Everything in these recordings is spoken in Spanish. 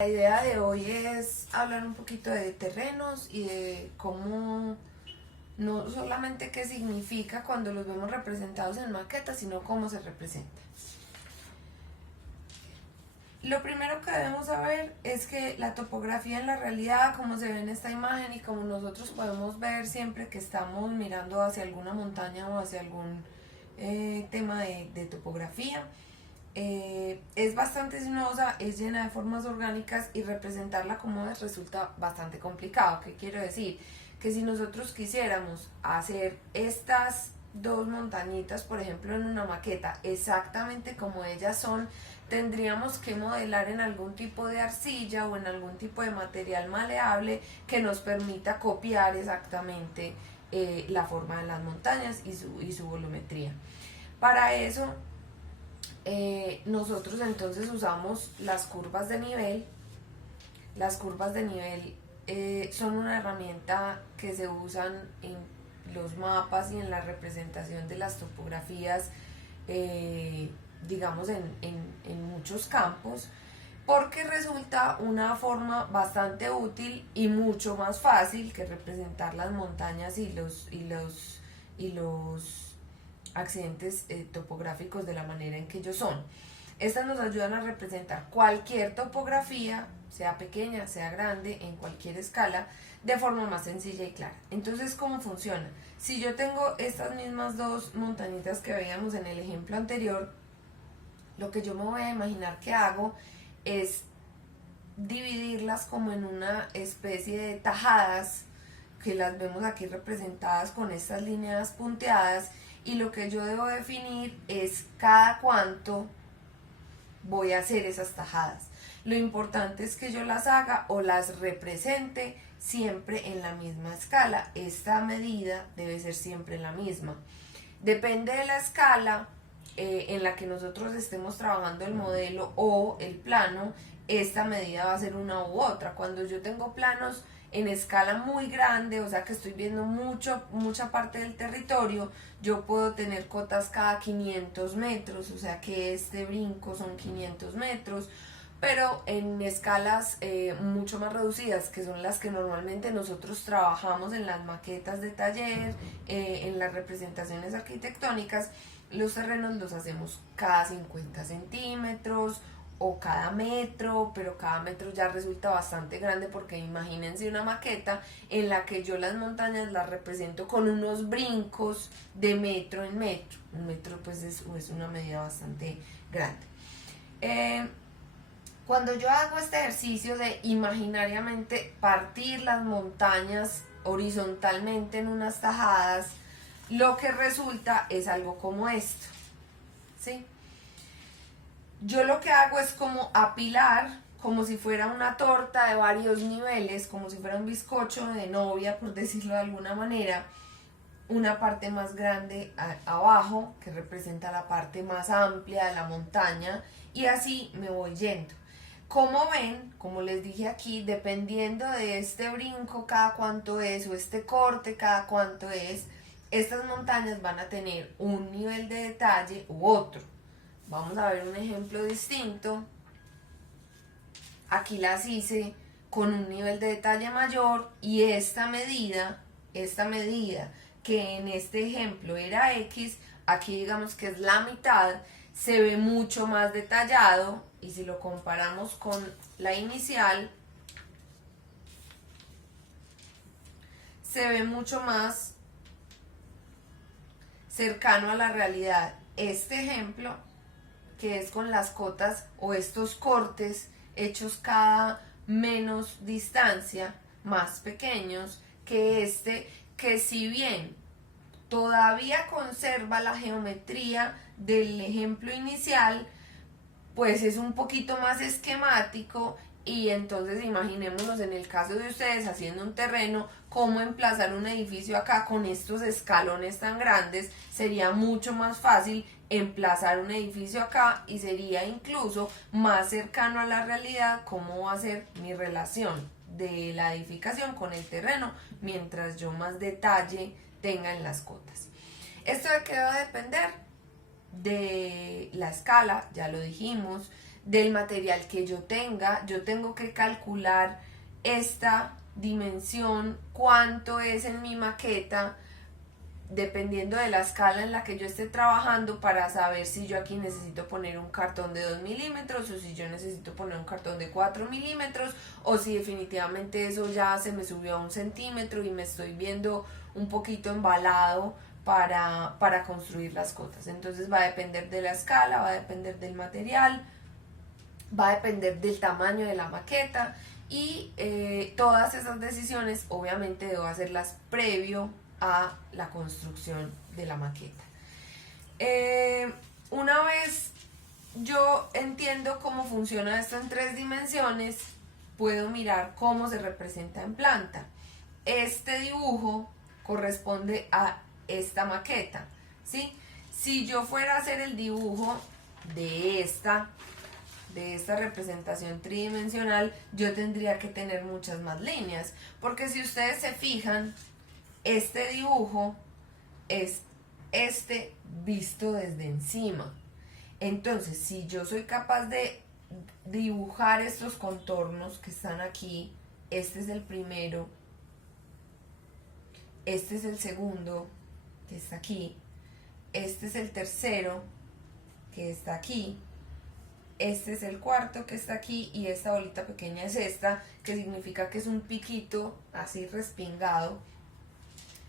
La idea de hoy es hablar un poquito de terrenos y de cómo, no solamente qué significa cuando los vemos representados en maquetas, sino cómo se representa. Lo primero que debemos saber es que la topografía en la realidad, como se ve en esta imagen y como nosotros podemos ver siempre que estamos mirando hacia alguna montaña o hacia algún tema de topografía, es bastante sinuosa, es llena de formas orgánicas y representarla como es resulta bastante complicado. ¿Qué quiero decir? Que si nosotros quisiéramos hacer estas dos montañitas, por ejemplo, en una maqueta, exactamente como ellas son, tendríamos que modelar en algún tipo de arcilla o en algún tipo de material maleable que nos permita copiar exactamente la forma de las montañas y su volumetría. Para eso nosotros entonces usamos las curvas de nivel. Las curvas de nivel son una herramienta que se usan en los mapas y en la representación de las topografías, digamos, en muchos campos, porque resulta una forma bastante útil y mucho más fácil que representar las montañas y los accidentes topográficos de la manera en que ellos son. Estas nos ayudan a representar cualquier topografía, sea pequeña, sea grande, en cualquier escala, de forma más sencilla y clara. Entonces, ¿cómo funciona? Si yo tengo estas mismas dos montañitas que veíamos en el ejemplo anterior, lo que yo me voy a imaginar que hago es dividirlas como en una especie de tajadas, que las vemos aquí representadas con estas líneas punteadas, y lo que yo debo definir es cada cuánto voy a hacer esas tajadas. Lo importante es que yo las haga o las represente siempre en la misma escala. Esta medida debe ser siempre la misma. Depende de la escala en la que nosotros estemos trabajando el modelo o el plano, esta medida va a ser una u otra. Cuando yo tengo planos en escala muy grande, o sea que estoy viendo mucha parte del territorio, yo puedo tener cotas cada 500 metros, o sea que este brinco son 500 metros, pero en escalas mucho más reducidas, que son las que normalmente nosotros trabajamos en las maquetas de taller, en las representaciones arquitectónicas, los terrenos los hacemos cada 50 centímetros o cada metro, pero cada metro ya resulta bastante grande, porque imagínense una maqueta en la que yo las montañas las represento con unos brincos de metro en metro. Un metro pues es una medida bastante grande. Cuando yo hago este ejercicio de imaginariamente partir las montañas horizontalmente en unas tajadas, lo que resulta es algo como esto, ¿sí? Yo lo que hago es como apilar, como si fuera una torta de varios niveles, como si fuera un bizcocho de novia, por decirlo de alguna manera, una parte más grande abajo, que representa la parte más amplia de la montaña, y así me voy yendo. Como ven, como les dije aquí, dependiendo de este brinco cada cuánto es, o este corte cada cuánto es, estas montañas van a tener un nivel de detalle u otro. Vamos a ver un ejemplo distinto. Aquí las hice con un nivel de detalle mayor, y esta medida que en este ejemplo era X, aquí digamos que es la mitad, se ve mucho más detallado, y si lo comparamos con la inicial, se ve mucho más cercano a la realidad. Este ejemplo, que es con las cotas o estos cortes hechos cada menos distancia, más pequeños que este, que si bien todavía conserva la geometría del ejemplo inicial, pues es un poquito más esquemático. Y entonces imaginémonos en el caso de ustedes haciendo un terreno, cómo emplazar un edificio acá con estos escalones tan grandes. Sería mucho más fácil emplazar un edificio acá, y sería incluso más cercano a la realidad cómo va a ser mi relación de la edificación con el terreno, mientras yo más detalle tenga en las cotas. ¿Esto de qué va a depender? De la escala, ya lo dijimos, del material que yo tenga. Yo tengo que calcular esta dimensión, cuánto es en mi maqueta, dependiendo de la escala en la que yo esté trabajando, para saber si yo aquí necesito poner un cartón de 2 milímetros o si yo necesito poner un cartón de 4 milímetros, o si definitivamente eso ya se me subió a 1 centímetro y me estoy viendo un poquito embalado para construir las cotas. Entonces va a depender de la escala, va a depender del material, va a depender del tamaño de la maqueta, y todas esas decisiones obviamente debo hacerlas previo a la construcción de la maqueta. Una vez yo entiendo cómo funciona esto en 3 dimensiones, puedo mirar cómo se representa en planta. Este dibujo corresponde a esta maqueta, ¿sí? Si yo fuera a hacer el dibujo de esta representación tridimensional, yo tendría que tener muchas más líneas, porque si ustedes se fijan, este dibujo es este visto desde encima. Entonces, si yo soy capaz de dibujar estos contornos que están aquí, este es el primero, este es el segundo, que está aquí, este es el tercero, que está aquí, este es el cuarto, que está aquí, y esta bolita pequeña es esta, que significa que es un piquito así respingado,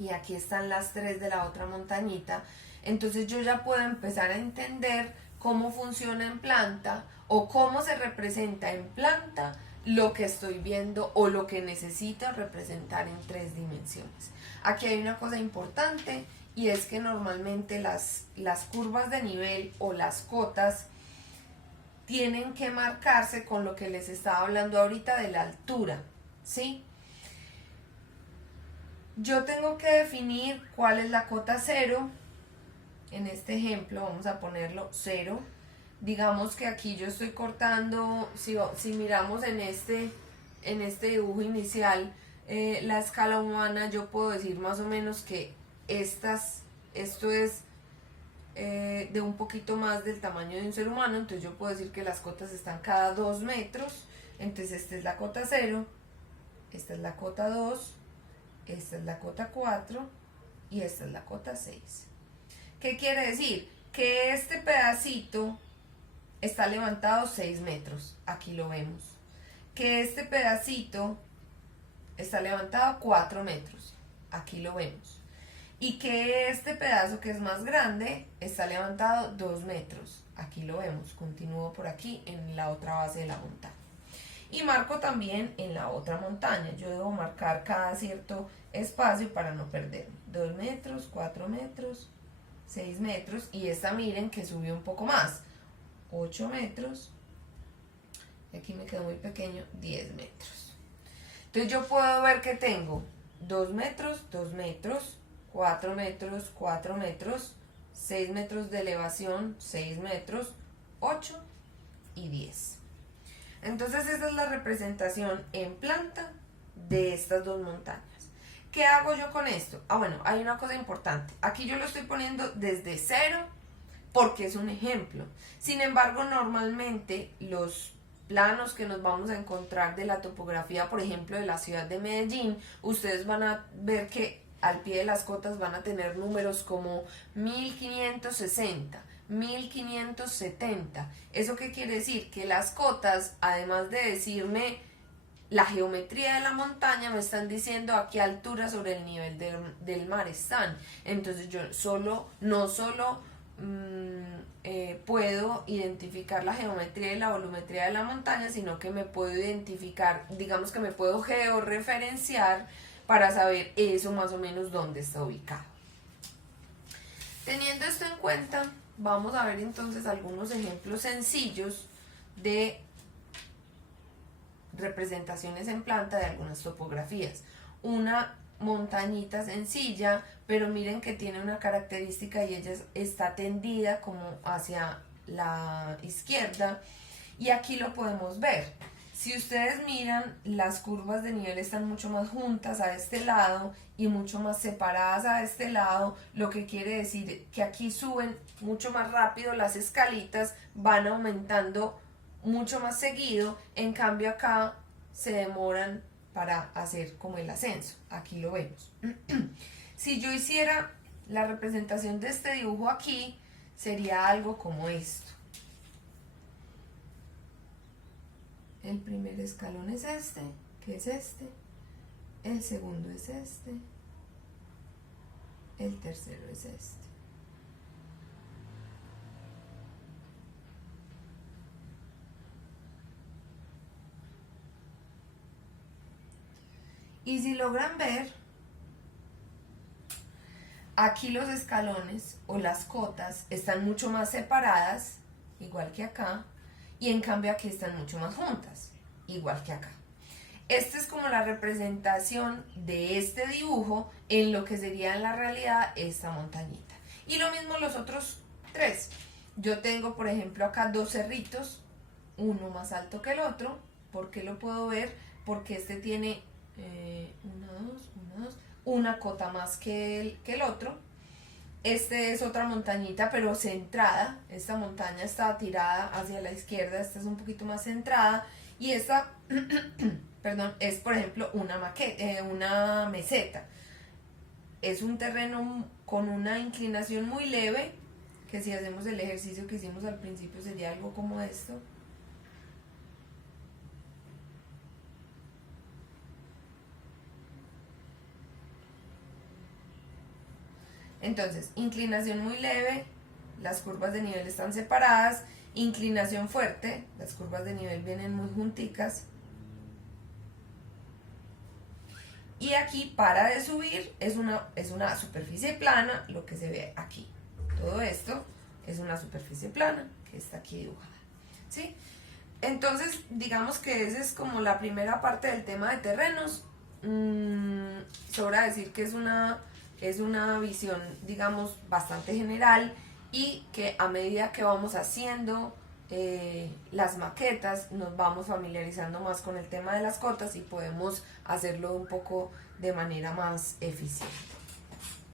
y aquí están las 3 de la otra montañita. Entonces yo ya puedo empezar a entender cómo funciona en planta, o cómo se representa en planta lo que estoy viendo o lo que necesito representar en 3 dimensiones. Aquí hay una cosa importante, y es que normalmente las curvas de nivel o las cotas tienen que marcarse con lo que les estaba hablando ahorita de la altura, ¿sí? Yo tengo que definir cuál es la cota 0. En este ejemplo vamos a ponerlo 0. Digamos que aquí yo estoy cortando, si miramos en este dibujo inicial, la escala humana, yo puedo decir más o menos que esto es de un poquito más del tamaño de un ser humano. Entonces yo puedo decir que las cotas están cada 2 metros. Entonces esta es la cota 0, esta es la cota 2, esta es la cota 4 y esta es la cota 6. ¿Qué quiere decir? Que este pedacito está levantado 6 metros, aquí lo vemos. Que este pedacito está levantado 4 metros, aquí lo vemos. Y que este pedazo, que es más grande, está levantado 2 metros, aquí lo vemos. Continúo por aquí en la otra base de la montaña. Y marco también en la otra montaña. Yo debo marcar cada cierto espacio para no perderme. 2 metros, 4 metros, 6 metros. Y esta, miren que subió un poco más. 8 metros. Y aquí me quedó muy pequeño, 10 metros. Entonces yo puedo ver que tengo 2 metros, 2 metros, 4 metros, 4 metros, 6 metros de elevación, 6 metros, 8 y 10. Entonces esta es la representación en planta de estas 2 montañas. ¿Qué hago yo con esto? Bueno, hay una cosa importante. Aquí yo lo estoy poniendo desde 0 porque es un ejemplo. Sin embargo, normalmente los planos que nos vamos a encontrar de la topografía, por ejemplo, de la ciudad de Medellín, ustedes van a ver que al pie de las cotas van a tener números como 1560. 1570. ¿Eso qué quiere decir? Que las cotas, además de decirme la geometría de la montaña, me están diciendo a qué altura sobre el nivel del mar están. Entonces yo no solo puedo identificar la geometría y la volumetría de la montaña, sino que me puedo identificar, digamos que me puedo georreferenciar para saber eso más o menos dónde está ubicado. Teniendo esto en cuenta, vamos a ver entonces algunos ejemplos sencillos de representaciones en planta de algunas topografías. Una montañita sencilla, pero miren que tiene una característica, y ella está tendida como hacia la izquierda, y aquí lo podemos ver. Si ustedes miran, las curvas de nivel están mucho más juntas a este lado y mucho más separadas a este lado, lo que quiere decir que aquí suben mucho más rápido las escalitas, van aumentando mucho más seguido, en cambio acá se demoran para hacer como el ascenso. Aquí lo vemos. Si yo hiciera la representación de este dibujo aquí, sería algo como esto. El primer escalón es este, que es este. El segundo es este. El tercero es este. Y si logran ver, aquí los escalones o las cotas están mucho más separadas, igual que acá, y en cambio aquí están mucho más juntas, igual que acá. Esta es como la representación de este dibujo en lo que sería en la realidad esta montañita. Y lo mismo los otros tres. Yo tengo, por ejemplo, acá dos cerritos, uno más alto que el otro. ¿Por qué lo puedo ver? Porque este tiene una cota más que el otro. Este es otra montañita, pero centrada. Esta montaña está tirada hacia la izquierda, esta es un poquito más centrada. Y esta, perdón, es por ejemplo una meseta. Es un terreno con una inclinación muy leve, que si hacemos el ejercicio que hicimos al principio sería algo como esto. Entonces, inclinación muy leve, las curvas de nivel están separadas. Inclinación fuerte, las curvas de nivel vienen muy junticas. Y aquí para de subir es una superficie plana, lo que se ve aquí. Todo esto es una superficie plana que está aquí dibujada, ¿sí? Entonces, digamos que esa es como la primera parte del tema de terrenos. Sobra decir que es una visión, digamos, bastante general, y que a medida que vamos haciendo las maquetas nos vamos familiarizando más con el tema de las cotas y podemos hacerlo un poco de manera más eficiente.